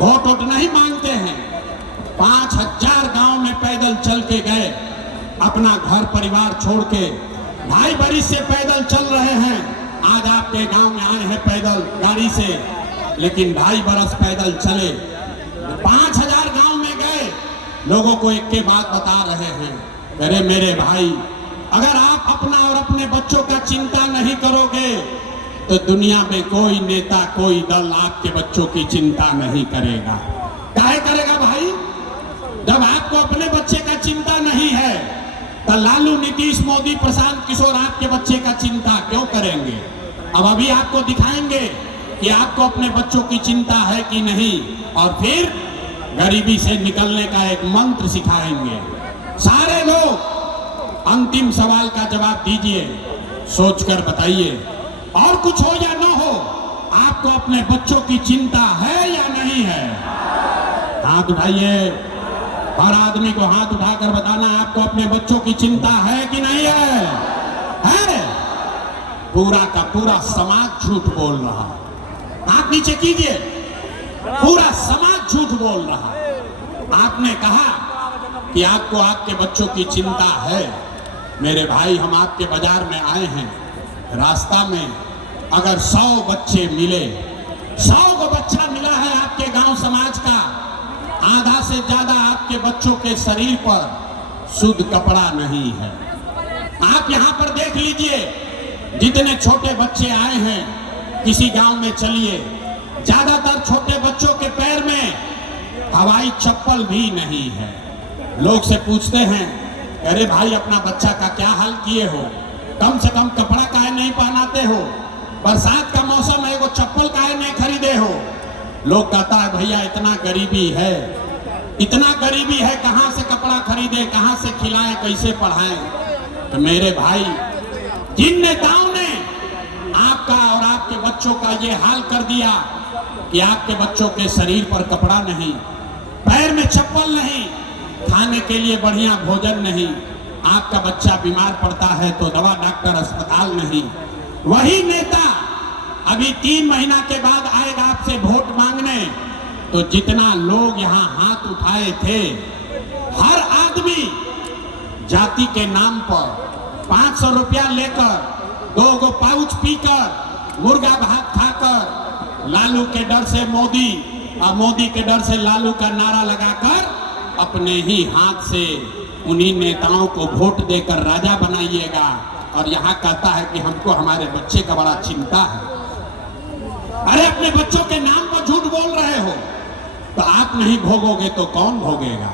Vote vote नहीं मांगते हैं। 5000 गांव में पैदल चल के गए, अपना घर परिवार छोड़ के 2.5 बरिस से पैदल चल रहे हैं। आज आपके गांव में आए हैं पैदल गाड़ी से, लेकिन 2.5 बरस पैदल चले, 5000 गांव में गए, लोगों को एक के बात बता रहे हैं, अरे मेरे भाई, अगर आप अपना और अपने बच्चों का चिंता नहीं करोगे तो दुनिया में कोई नेता, कोई दल आपके बच्चों की चिंता नहीं करेगा। काहे करेगा भाई? जब आपको अपने बच्चे का चिंता नहीं है तो लालू, नीतीश, मोदी, प्रशांत किशोर आपके बच्चे का चिंता क्यों करेंगे? अब अभी आपको दिखाएंगे कि आपको अपने बच्चों की चिंता है कि नहीं, और फिर गरीबी से निकलने का एक मंत्र सिखाएंगे। सारे लोग अंतिम सवाल का जवाब दीजिए, सोचकर बताइए, और कुछ हो या ना हो, आपको अपने बच्चों की चिंता है या नहीं है? हाथ उठाइए, हर आदमी को हाथ उठाकर बताना, आपको अपने बच्चों की चिंता है कि नहीं है? है? पूरा का पूरा समाज झूठ बोल रहा है। हाथ नीचे कीजिए, पूरा समाज झूठ बोल रहा है। आपने कहा कि आपको आपके बच्चों की चिंता है। मेरे भाई, हम आपके बाजार में आए हैं, रास्ता में अगर 100 बच्चे मिले, 100 को बच्चा मिला है आपके गांव समाज का, आधा से ज्यादा आपके बच्चों के शरीर पर शुद्ध कपड़ा नहीं है। आप यहाँ पर देख लीजिए, जितने छोटे बच्चे आए हैं, किसी गांव में चलिए, ज्यादातर छोटे बच्चों के पैर में हवाई चप्पल भी नहीं है। लोग से पूछते हैं, अरे भाई, अपना बच्चा का क्या हाल किए हो? कम से कम कपड़ा काहे नहीं पहनाते हो? बरसात का मौसम है, वो चप्पल काहे नहीं खरीदे हो? लोग कहता है, भैया इतना गरीबी है, इतना गरीबी है, कहाँ से कपड़ा खरीदे, कहाँ से खिलाएं, कैसे पढ़ाएं? तो मेरे भाई, जिन नेताओं ने आपका और आपके बच्चों का ये हाल कर दिया कि आपके बच्चों के शरीर पर कपड़ा नहीं, पैर में चप्पल नहीं, खाने के लिए बढ़िया भोजन नहीं, आपका बच्चा बीमार पड़ता है तो दवा, डॉक्टर, अस्पताल नहीं, वही नेता अभी 3 महीना के बाद आएगा आपसे वोट मांगने। तो जितना लोग यहाँ हाथ उठाए थे, हर आदमी जाति के नाम पर 500 रुपया लेकर, 2 पाउच पीकर, मुर्गा भात खाकर, लालू के डर से मोदी और मोदी के डर से लालू का नारा लगाकर अपने ही हाथ से उन्हीं नेताओं को वोट देकर राजा बनाइएगा, और यहाँ कहता है कि हमको हमारे बच्चे का बड़ा चिंता है। अरे अपने बच्चों के नाम पर झूठ बोल रहे हो, तो आप नहीं भोगोगे तो कौन भोगेगा?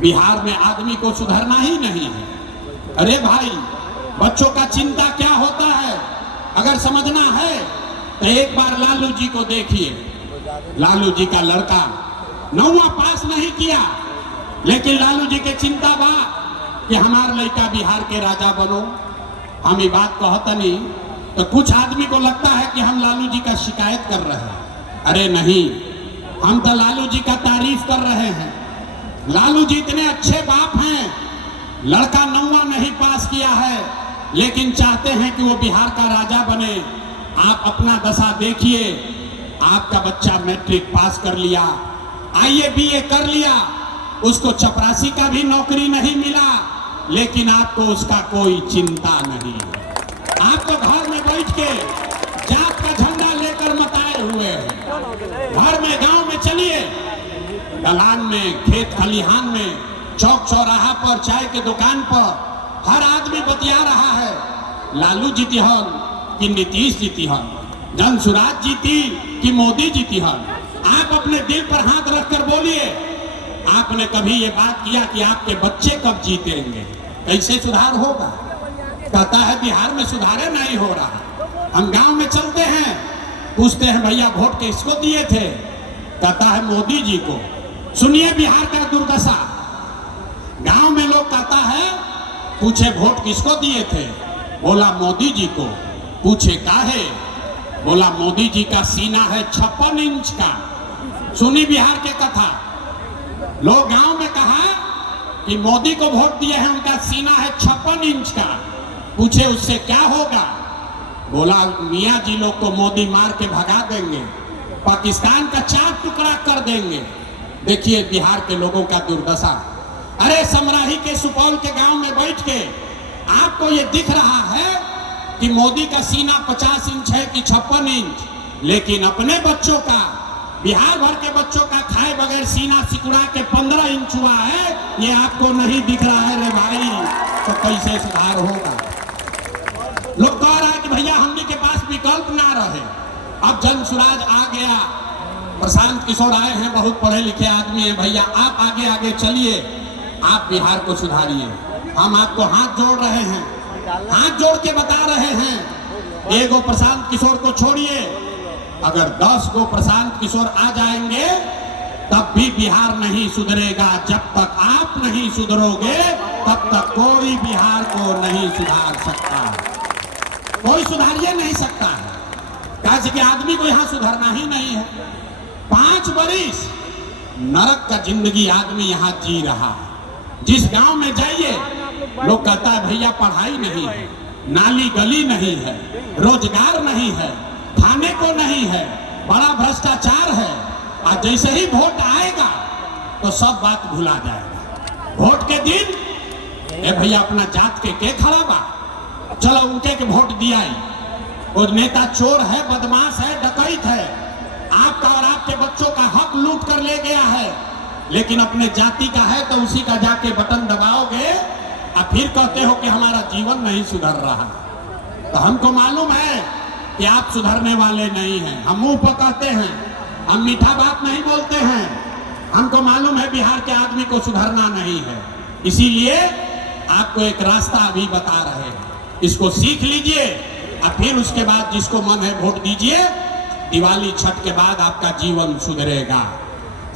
बिहार में आदमी को सुधरना ही नहीं है। अरे भाई, बच्चों का चिंता क्या होता है अगर समझना है तो एक बार लालू जी को देखिए। लालू जी का लड़का 9वां पास नहीं किया, लेकिन लालू जी के चिंता बा कि हमार लड़का बिहार के राजा बनो। हम ये बात कहतनी तो कुछ आदमी को लगता है कि हम लालू जी का शिकायत कर रहे हैं। अरे नहीं, हम तो लालू जी का तारीफ कर रहे हैं। लालू जी इतने अच्छे बाप हैं, लड़का 9वां नहीं पास किया है, लेकिन चाहते हैं कि वो बिहार का राजा बने। आप अपना दशा देखिए, आपका बच्चा मैट्रिक पास कर लिया, IAS BA कर लिया, उसको चपरासी का भी नौकरी नहीं मिला, लेकिन आपको उसका कोई चिंता नहीं है। आपको घर में बैठ के जात का झंडा लेकर मताए हुए हैं। घर में, गांव में चलिए, दलान में, खेत खलिहान में, चौक चौराहा पर, चाय के दुकान पर, हर आदमी बतिया रहा है, लालू जीती हन कि नीतीश जीती हन, जनसुराज जीती कि मोदी जीती हन। आप अपने दिल पर हाथ रखकर बोलिए, आपने कभी ये बात किया कि आपके बच्चे कब जीतेंगे, कैसे सुधार होगा? कहता है बिहार में सुधार नहीं हो रहा। हम गांव में चलते हैं, पूछते हैं भैया वोट किसको दिए थे? कहता है मोदी जी को। सुनिए बिहार का दुर्दशा। गांव में लोग कहता है, पूछे वोट किसको दिए थे? बोला मोदी जी को। पूछे काहे? बोला मोदी जी का सीना है 56 इंच का। सुनी बिहार के कथा। लोग गांव में कहा कि मोदी को वोट दिए हैं, उनका सीना है 56 इंच का। पूछे उससे क्या होगा? बोला मियाँ जी लोग को मोदी मार के भगा देंगे। पाकिस्तान का 4 टुकड़ा कर देंगे। देखिए बिहार के लोगों का दुर्दशा। अरे समराही के सुपौल के गांव में बैठ के आपको ये दिख रहा है कि मोदी का सीना 50 इंच है कि 56 इंच, लेकिन अपने बच्चों का, बिहार भर के बच्चों का खाए बगैर सीना सिकुड़ा के 15 इंच हुआ है, ये आपको नहीं दिख रहा है रे भाई। तो कैसे सुधार होगा? लोग कह रहा है कि भैया हमने के पास विकल्प ना रहे, अब जन सुराज आ गया। प्रशांत किशोर आए हैं, बहुत पढ़े लिखे आदमी हैं, भैया आप आगे आगे चलिए, आप बिहार को सुधारिए। हम आपको हाथ जोड़ रहे हैं, हाथ जोड़ के बता रहे हैं, एगो प्रशांत किशोर को छोड़िए, अगर 10 गो प्रशांत किशोर आ जाएंगे तब भी बिहार नहीं सुधरेगा। जब तक आप नहीं सुधरोगे तब तक कोई बिहार को नहीं सुधार सकता, कोई सुधारिए नहीं सकता है। कैसे कि आदमी को यहाँ सुधरना ही नहीं है। 5 बरिस नरक का जिंदगी आदमी यहाँ जी रहा है। जिस गांव में जाइए लोग कहता है भैया पढ़ाई नहीं है, नाली गली नहीं है, रोजगार नहीं है, खाने को नहीं है, बड़ा भ्रष्टाचार है। और जैसे ही वोट आएगा तो सब बात भुला जाएगा। वोट के दिन ए भैया अपना जात के खड़ा बा, चलो उनके के वोट दिया ही। वो नेता चोर है, बदमाश है, डकैत है, आपका और आपके बच्चों का हक लूट कर ले गया है, लेकिन अपने जाति का है तो उसी का जाके बटन दबाओगे और फिर कहते हो कि हमारा जीवन नहीं सुधर रहा। तो हमको मालूम है कि आप सुधरने वाले नहीं हैं। हम मुंह पर कहते हैं, हम मीठा बात नहीं बोलते हैं। हमको मालूम है बिहार के आदमी को सुधरना नहीं है, इसीलिए आपको एक रास्ता अभी बता रहे हैं, इसको सीख लीजिए और फिर उसके बाद जिसको मन है वोट दीजिए। दिवाली छठ के बाद आपका जीवन सुधरेगा।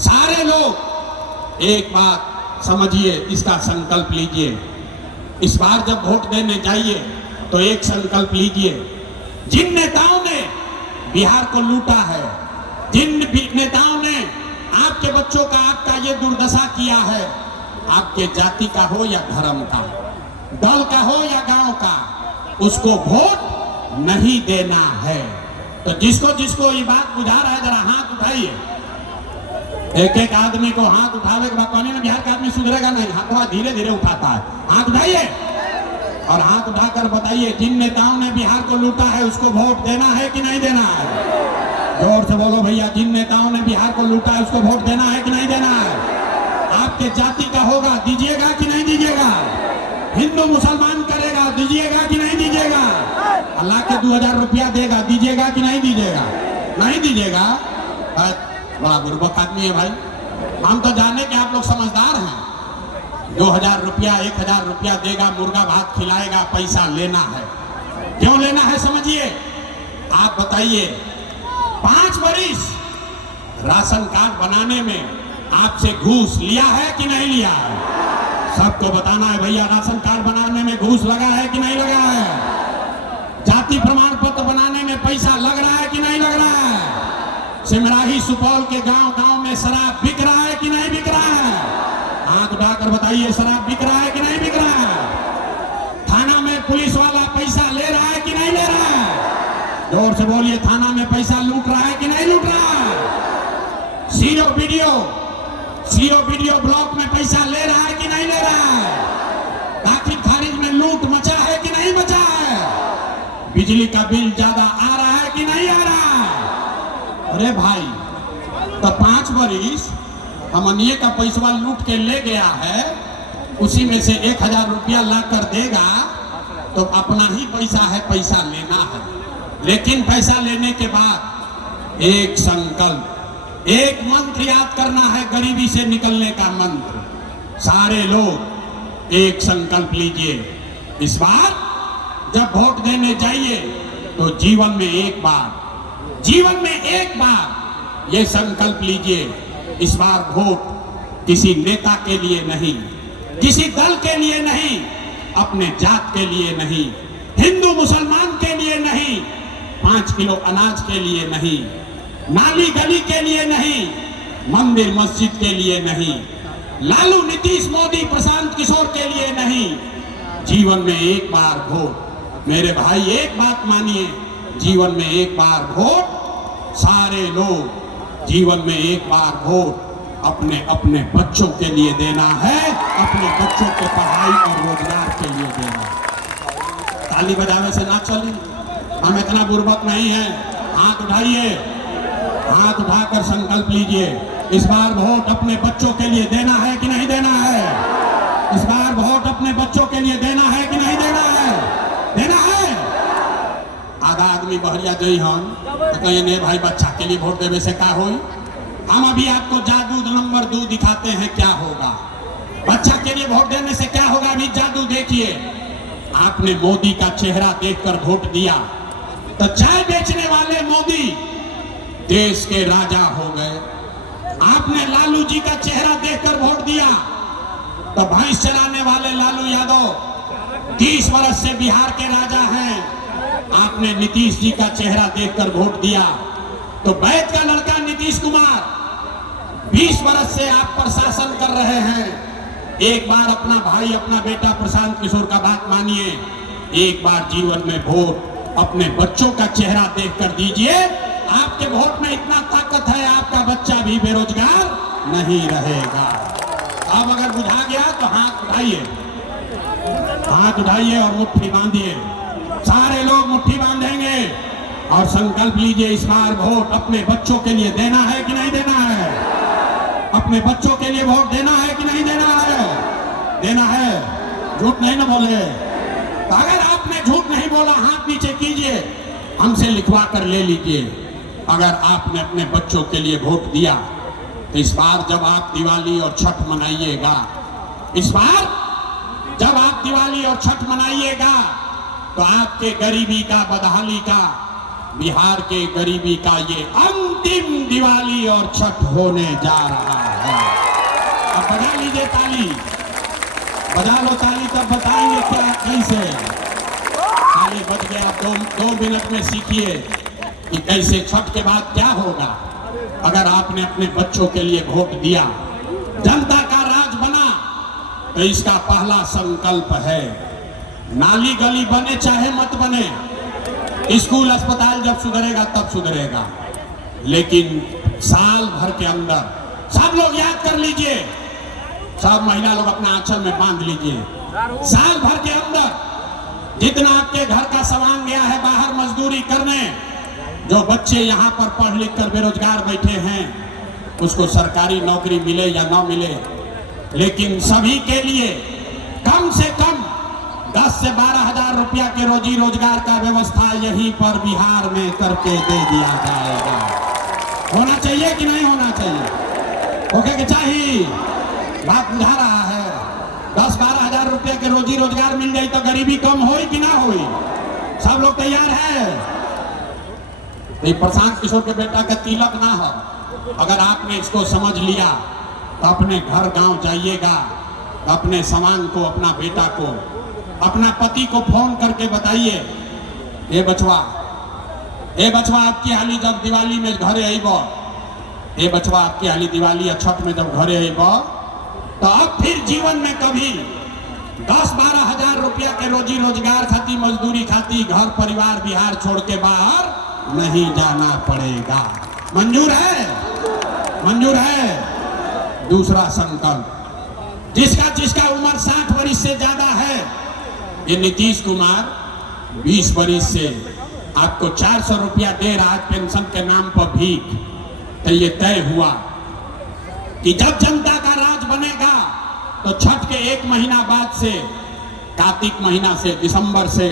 सारे लोग एक बात समझिए, इसका संकल्प लीजिए। इस बार जब वोट देने जाइए तो एक संकल्प लीजिए, जिन नेताओं ने बिहार को लूटा है, जिन नेताओं ने आपके बच्चों का, आपका ये दुर्दशा किया है, आपके जाति का हो या धर्म का, दल का हो या गांव का, उसको वोट नहीं देना है। तो जिसको जिसको ये बात बुझा रहा है जरा हाथ उठाइए। एक एक आदमी को हाथ उठावे के बाद कहने में बिहार का आदमी सुधरेगा नहीं, हाथ थोड़ा धीरे धीरे उठाता है। हाथ उठाइए और हाथ उठाकर बताइए, जिन नेताओं ने बिहार को लूटा है उसको वोट देना है कि नहीं देना है? जोर से बोलो भैया, जिन नेताओं ने बिहार को लूटा है उसको वोट देना है कि नहीं देना है? आपके जाति का होगा, दीजिएगा कि नहीं दीजिएगा? हिंदू मुसलमान करेगा, दीजिएगा कि नहीं दीजिएगा? अल्लाह के 2000 रुपया देगा, दीजिएगा कि नहीं दीजिएगा? नहीं दीजिएगा? बड़ा बुर्बक आदमी है भाई। हम तो जाने के आप लोग समझदार हैं। 2000 रुपया 1000 रुपया देगा, मुर्गा भात खिलाएगा, पैसा लेना है। क्यों लेना है समझिए। आप बताइए, 5 बरिस राशन कार्ड बनाने में आपसे घूस लिया है कि नहीं लिया है? सबको बताना है भैया, राशन कार्ड बनाने में घूस लगा है कि नहीं लगा है? जाति प्रमाण पत्र बनाने में पैसा लग रहा है कि नहीं लग रहा है? सिमराही सुपौल के गांव गांव में शराब बिक रहा है कि नहीं बिक रहा है? हाथ उठाकर बताइए, शराब बिक रहा है कि नहीं बिक रहा है? थाना में पुलिस वाला पैसा ले रहा है कि नहीं ले रहा है? जोर से बोलिए, थाना में पैसा लूट रहा है कि नहीं लूट रहा है? सीओ बीडीओ ब्लॉक में पैसा ले रहा है कि नहीं ले रहा है? दाखिल खारिज में लूट मचा है कि नहीं मचा है? बिजली का बिल ज्यादा आ रहा है कि नहीं आ रहा है? अरे भाई, तो 5 बरिस हमनिए का पैसा लूट के ले गया है, उसी में से 1000 रुपया ला कर देगा तो अपना ही पैसा है, पैसा लेना है। लेकिन पैसा लेने के बाद एक संकल्प, एक मंत्र याद करना है, गरीबी से निकलने का मंत्र। सारे लोग एक संकल्प लीजिए, इस बार जब वोट देने जाइए तो जीवन में एक बार ये संकल्प लीजिए, इस बार वोट किसी नेता के लिए नहीं, किसी दल के लिए नहीं, अपने जात के लिए नहीं, हिंदू मुसलमान के लिए नहीं, 5 किलो अनाज के लिए नहीं, नाली गली के लिए नहीं, मंदिर मस्जिद के लिए नहीं, लालू नीतीश मोदी प्रशांत किशोर के लिए नहीं, जीवन में एक बार वोट। मेरे भाई एक बात मानिए, जीवन में एक बार वोट। सारे लोग जीवन में एक बार वोट अपने अपने बच्चों के लिए देना है, अपने बच्चों के पढ़ाई और रोजगार के लिए देना है। ताली बजावे से ना चले, हम इतना बुर्बक नहीं है। हाथ उठाइए, हाथ उठाकर संकल्प लीजिए, इस बार वोट अपने बच्चों के लिए देना है कि नहीं देना है? इस बार वोट अपने बच्चों के लिए देना है कि नहीं देना है? देना है। आधा आदमी बहरिया जई हम तो कहिए नहीं भाई बच्चा के लिए वोट देवे से क्या होई। हम अभी आपको जादू नंबर 2 दिखाते हैं क्या होगा। बच्चा के लिए वोट देने से क्या होगा, अभी जादू देखिए। आपने मोदी का चेहरा देखकर वोट दिया तो चाय बेचने वाले मोदी देश के राजा हो गए। आपने लालू जी का चेहरा देखकर वोट दिया तो भैंस चलाने वाले लालू यादव 30 वर्ष से बिहार के राजा हैं। आपने नीतीश जी का चेहरा देखकर वोट दिया तो बैठ का लड़का नीतीश कुमार 20 वर्ष से आप पर शासन कर रहे हैं। एक बार अपना भाई, अपना बेटा प्रशांत किशोर का बात मानिए, एक बार जीवन में वोट अपने बच्चों का चेहरा देखकर दीजिए। आपके वोट में इतना ताकत है, आपका बच्चा भी बेरोजगार नहीं रहेगा। अब अगर बुझा गया तो हाथ उठाइए, हाथ उठाइए और मुट्ठी बांधिए। सारे लोग मुट्ठी बांधेंगे और संकल्प लीजिए, इस बार वोट अपने बच्चों के लिए देना है कि नहीं देना है? अपने बच्चों के लिए वोट देना है कि नहीं देना है? देना है। झूठ नहीं ना बोले। तो अगर आपने झूठ नहीं बोला, हाथ नीचे कीजिए, हमसे लिखवा कर ले लीजिए। अगर आपने अपने बच्चों के लिए वोट दिया तो इस बार जब आप दिवाली और छठ मनाइएगा, इस बार जब आप दिवाली और छठ मनाइएगा तो आपके गरीबी का, बदहाली का, बिहार के गरीबी का ये अंतिम दिवाली और छठ होने जा रहा है। अब बजा लीजिए ताली, बजा लो ताली, तब बताएंगे क्या कैसे। ताली बज गया, दो मिनट में सीखिए कि कैसे छठ के बाद क्या होगा। अगर आपने अपने बच्चों के लिए वोट दिया, जनता का राज बना, तो इसका पहला संकल्प है, नाली गली बने चाहे मत बने, स्कूल अस्पताल जब सुधरेगा तब सुधरेगा, लेकिन साल भर के अंदर, सब लोग याद कर लीजिए, सब महिला लोग अपने आंचल में बांध लीजिए, साल भर के अंदर जितना आपके घर का सामान गया है बाहर मजदूरी करने, जो बच्चे यहाँ पर पढ़ लिख कर बेरोजगार बैठे हैं, उसको सरकारी नौकरी मिले या ना मिले, लेकिन सभी के लिए कम से कम 10 से 12 हजार रुपया के रोजी रोजगार का व्यवस्था यहीं पर बिहार में करके दे दिया जाएगा। होना चाहिए कि नहीं होना चाहिए? ओके कि चाहिए? बात बुझा रहा है। 10-12 हजार रुपया के रोजी रोजगार मिल जाए तो गरीबी कम होई कि ना होई? सब लोग तैयार है? नहीं, प्रशांत किशोर के बेटा का तिलक ना हो। अगर आपने इसको समझ लिया तो अपने घर गांव जाइएगा, अपने सामान को, अपना बेटा को, अपना पति को फोन करके बताइए, ए बचवा आपकी हाली जब दिवाली में घरे आइब, ए बचवा आपकी हाली दिवाली या छठ में जब घरे आइब, तो अब फिर जीवन में कभी 10-12 हजार रुपया के रोजी रोजगार खाती, मजदूरी खाती घर परिवार बिहार छोड़ के बाहर नहीं जाना पड़ेगा। मंजूर है? मंजूर है। दूसरा संकल्प, जिसका उम्र 60 वर्ष से ज्यादा है, ये नीतीश कुमार 20 वर्ष से आपको 400 रुपया दे रहा है पेंशन के नाम पर भीख। तो ये तय हुआ कि जब जनता का राज बनेगा तो छठ के 1 महीना बाद से, कार्तिक महीना से, दिसंबर से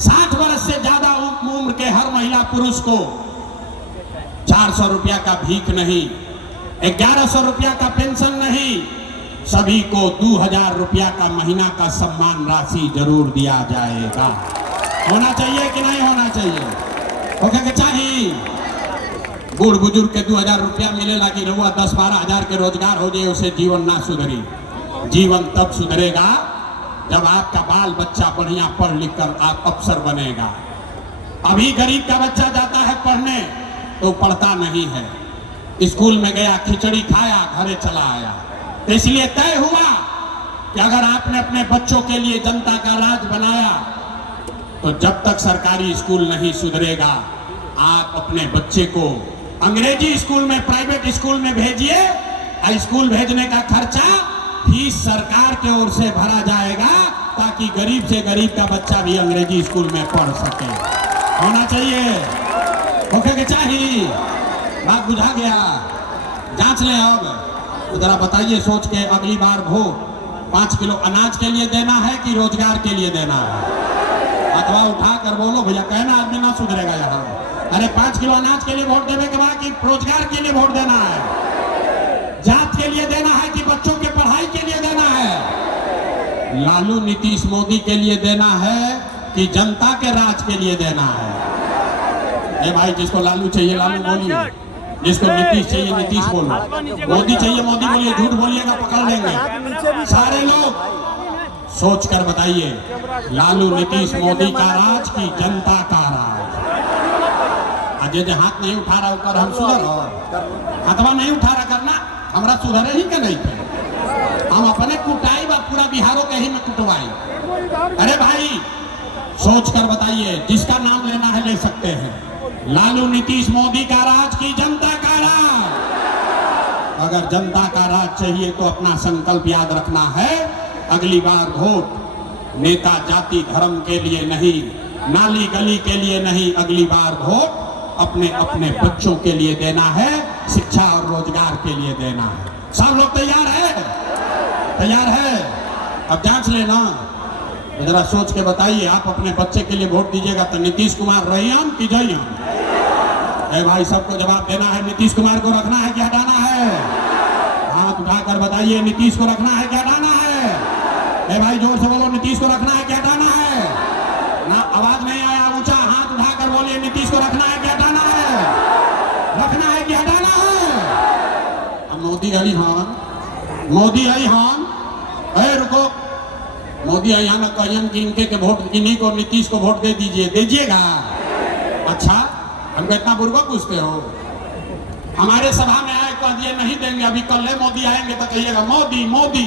60 वर्ष से ज्यादा उम्र के हर महिला पुरुष को 400 रुपया का भीख नहीं, 1100 रुपया का पेंशन नहीं, सभी को 2000 रुपया का महीना का सम्मान राशि जरूर दिया जाएगा। होना चाहिए कि नहीं होना चाहिए? ओके कि चाहिए? बूढ़ बुजुर्ग के 2000 रुपया मिले लगी रहुआ 10-12 हजार के रोजगार हो जाए, उसे जीवन ना सुधरी। जीवन तब सुधरेगा जब आपका बाल बच्चा बढ़िया पढ़ लिख कर आप अफसर बनेगा। अभी गरीब का बच्चा जाता है पढ़ने तो पढ़ता नहीं है, स्कूल में गया खिचड़ी खाया घरे चला आया। तो इसलिए तय हुआ कि अगर आपने अपने बच्चों के लिए जनता का राज बनाया तो जब तक सरकारी स्कूल नहीं सुधरेगा, आप अपने बच्चे को अंग्रेजी स्कूल में, प्राइवेट स्कूल में भेजिए, स्कूल भेजने का खर्चा फीस सरकार की ओर से भरा जाएगा, ताकि गरीब से गरीब का बच्चा भी अंग्रेजी स्कूल में पढ़ सके। होना चाहिए, होके के चाहिए। बात बुझा गया? जांच लें अब। जरा बताइए सोच के, अगली बार वोट 5 किलो अनाज के लिए देना है कि रोजगार के लिए देना है? अथवा उठा कर बोलो भैया, कहना आदमी ना सुधरेगा यहाँ। अरे 5 किलो अनाज के लिए वोट देने के बाद कि रोजगार के लिए वोट देना है? जात के लिए देना है कि बच्चों के पढ़ाई के लिए देना है? लालू नीतीश मोदी के लिए देना है कि जनता के राज के लिए देना है? ए भाई, जिसको लालू चाहिए लालू बोलिए, जिसको नीतीश चाहिए नीतीश बोलो, मोदी चाहिए मोदी बोलिए। झूठ बोलिएगा पकड़ लेंगे सारे लोग। सोच कर बताइए, लालू नीतीश मोदी का राज की जनता का राज? अजय जो हाथ नहीं उठा रहा ऊपर, हम सुधर हाथवा नहीं उठा रहा करना, हमरा सुधरे ही के नहीं थे। हम अपने कुटाई व पूरा बिहारों के ही में कुटवाई। अरे भाई सोच कर बताइए, जिसका नाम लेना है ले सकते हैं। लालू नीतीश मोदी का राज की जनता का राज? अगर जनता का राज चाहिए तो अपना संकल्प याद रखना है। अगली बार वोट नेता जाति धर्म के लिए नहीं, नाली गली के लिए नहीं, अगली बार वोट अपने अपने बच्चों के लिए देना है, शिक्षा और रोजगार के लिए देना है। सब लोग तैयार है? तैयार है? अब जांच लेना, जरा सोच के बताइए, आप अपने बच्चे के लिए वोट दीजिएगा तो नीतीश कुमार रहियन कि जइयन? ए भाई, सबको जवाब देना है। नीतीश कुमार को रखना है कि हटाना है? हाथ उठाकर बताइए, नीतीश को रखना है कि हटाना है? ए भाई जोर से बोलो, नीतीश को रखना है कि हटाना है? ना आवाज नहीं आया, ऊंचा हाथ उठाकर बोलिए, नीतीश को रखना है कि हटाना है? रखना है कि हटाना है? अब मोदी आई हान, मोदी आई हान। अरे रुको, मोदी आई हान कहियन कि इनके के वोट, इन्हीं को नीतीश को वोट दे दीजिए, दीजिएगा? अच्छा, हमको इतना बुर्बक पूछते हो? हमारे सभा में आए कह दिए नहीं देंगे, अभी कल मोदी आएंगे तो कहिएगा मोदी मोदी।